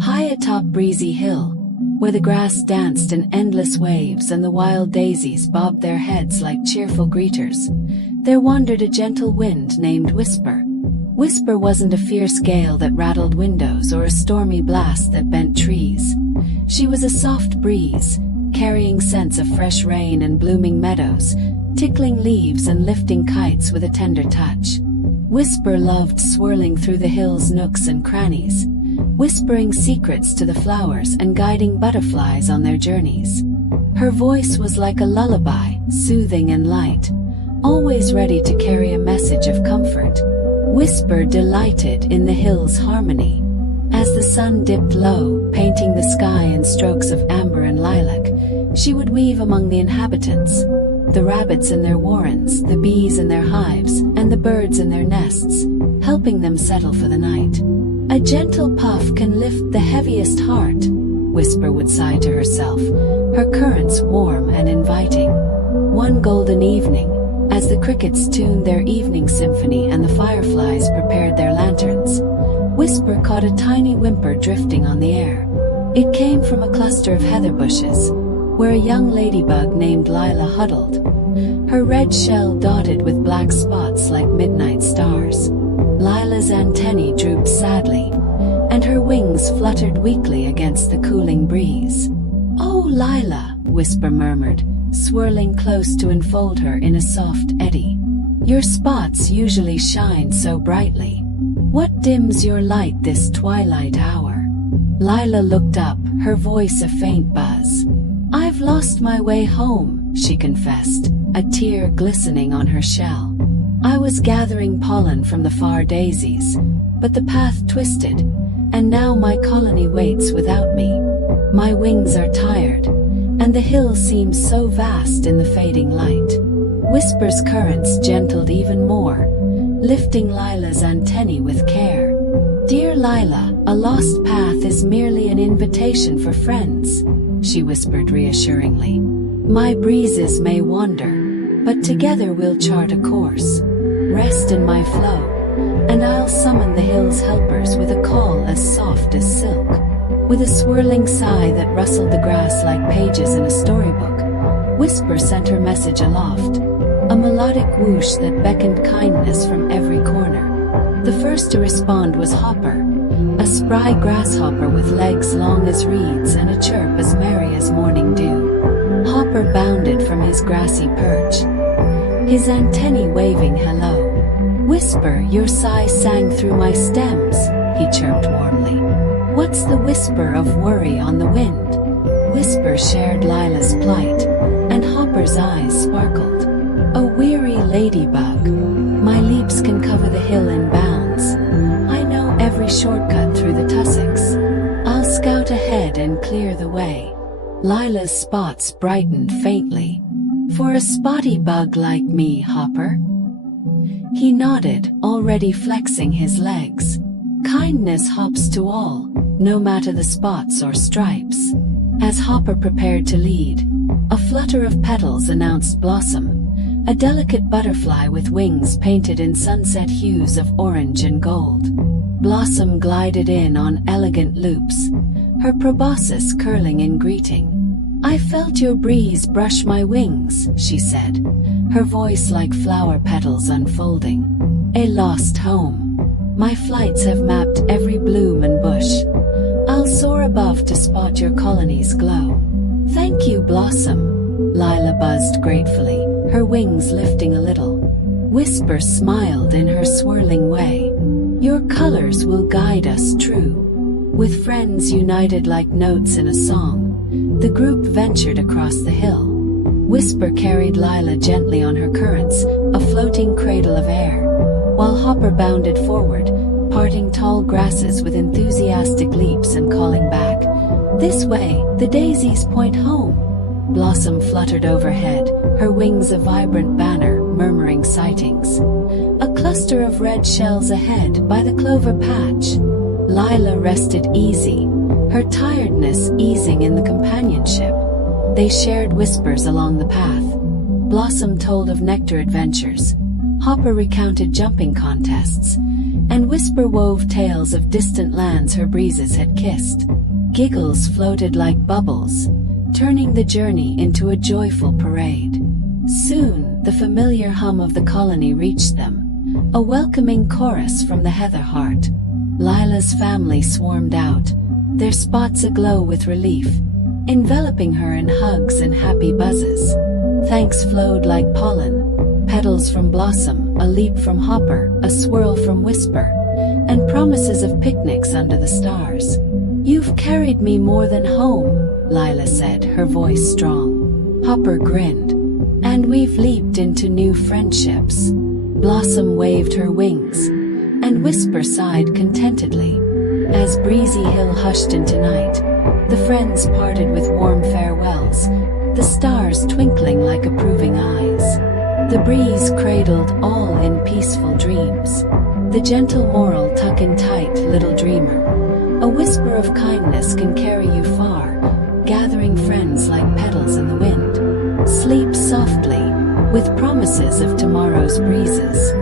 High atop Breezy Hill, where the grass danced in endless waves and the wild daisies bobbed their heads like cheerful greeters, there wandered a gentle wind named Whisper. Whisper wasn't a fierce gale that rattled windows or a stormy blast that bent trees. She was a soft breeze, carrying scents of fresh rain and blooming meadows, tickling leaves and lifting kites with a tender touch. Whisper loved swirling through the hill's nooks and crannies, whispering secrets to the flowers and guiding butterflies on their journeys. Her voice was like a lullaby, soothing and light, always ready to carry a message of comfort. Whisper delighted in the hill's harmony. As the sun dipped low, painting the sky in strokes of amber and lilac, she would weave among the inhabitants, the rabbits in their warrens, the bees in their hives, and the birds in their nests, helping them settle for the night. A gentle puff can lift the heaviest heart, Whisper would sigh to herself, her currents warm and inviting. One golden evening, as the crickets tuned their evening symphony and the fireflies prepared their lanterns, Whisper caught a tiny whimper drifting on the air. It came from a cluster of heather bushes, where a young ladybug named Lila huddled, her red shell dotted with black spots like midnight stars. Lila's antennae drooped sadly, and her wings fluttered weakly against the cooling breeze. "Oh, Lila," Whisper murmured, swirling close to enfold her in a soft eddy. "Your spots usually shine so brightly. What dims your light this twilight hour?" Lila looked up, her voice a faint buzz. "I've lost my way home," she confessed, a tear glistening on her shell. "I was gathering pollen from the far daisies, but the path twisted, and now my colony waits without me. My wings are tired, and the hill seems so vast in the fading light." Whisper's currents gentled even more, lifting Lila's antennae with care. "Dear Lila, a lost path is merely an invitation for friends," she whispered reassuringly. "My breezes may wander, but together we'll chart a course. Rest in my flow, and I'll summon the hill's helpers with a call as soft as silk." With a swirling sigh that rustled the grass like pages in a storybook, Whisper sent her message aloft, a melodic whoosh that beckoned kindness from every corner. The first to respond was Hopper, a spry grasshopper with legs long as reeds and a chirp as merry as morning dew. Hopper bounded from his grassy perch, his antennae waving hello. "Whisper, your sigh sang through my stems," he chirped warmly. "What's the whisper of worry on the wind?" Whisper shared Lila's plight, and Hopper's eyes sparkled. "A weary ladybug. My leaps can cover the hill in bounds. I know every shortcut through the tussocks. I'll scout ahead and clear the way." Lila's spots brightened faintly. "For a spotty bug like me, Hopper?" He nodded, already flexing his legs. "Kindness hops to all, no matter the spots or stripes." As Hopper prepared to lead, a flutter of petals announced Blossom, a delicate butterfly with wings painted in sunset hues of orange and gold. Blossom glided in on elegant loops, her proboscis curling in greeting. "I felt your breeze brush my wings," she said, her voice like flower petals unfolding. "A lost home. My flights have mapped every bloom and bush. I'll soar above to spot your colony's glow." "Thank you, Blossom," Lila buzzed gratefully, her wings lifting a little. Whisper smiled in her swirling way. "Your colors will guide us true." With friends united like notes in a song, the group ventured across the hill. Whisper carried Lila gently on her currents, a floating cradle of air, while Hopper bounded forward, parting tall grasses with enthusiastic leaps and calling back, "This way, the daisies point home." Blossom fluttered overhead, her wings a vibrant banner, murmuring sightings. A cluster of red shells ahead by the clover patch. Lila rested easy, her tiredness easing in the companionship. They shared whispers along the path. Blossom told of nectar adventures. Hopper recounted jumping contests, and Whisper wove tales of distant lands her breezes had kissed. Giggles floated like bubbles, turning the journey into a joyful parade. Soon, the familiar hum of the colony reached them, a welcoming chorus from the heather heart. Lila's family swarmed out, their spots aglow with relief, enveloping her in hugs and happy buzzes. Thanks flowed like pollen, petals from blossom, a leap from hopper, a swirl from whisper, and promises of picnics under the stars. "You've carried me more than home," Lila said, her voice strong. Hopper grinned. "And we've leaped into new friendships." Blossom waved her wings, and Whisper sighed contentedly. As Breezy Hill hushed into night, the friends parted with warm farewells, the stars twinkling like approving eyes. The breeze cradled all in peaceful dreams. The gentle moral, tuck in tight, little dreamer. A whisper of kindness can carry you far, gathering friends like petals in the wind. Sleep softly, with promises of tomorrow's breezes.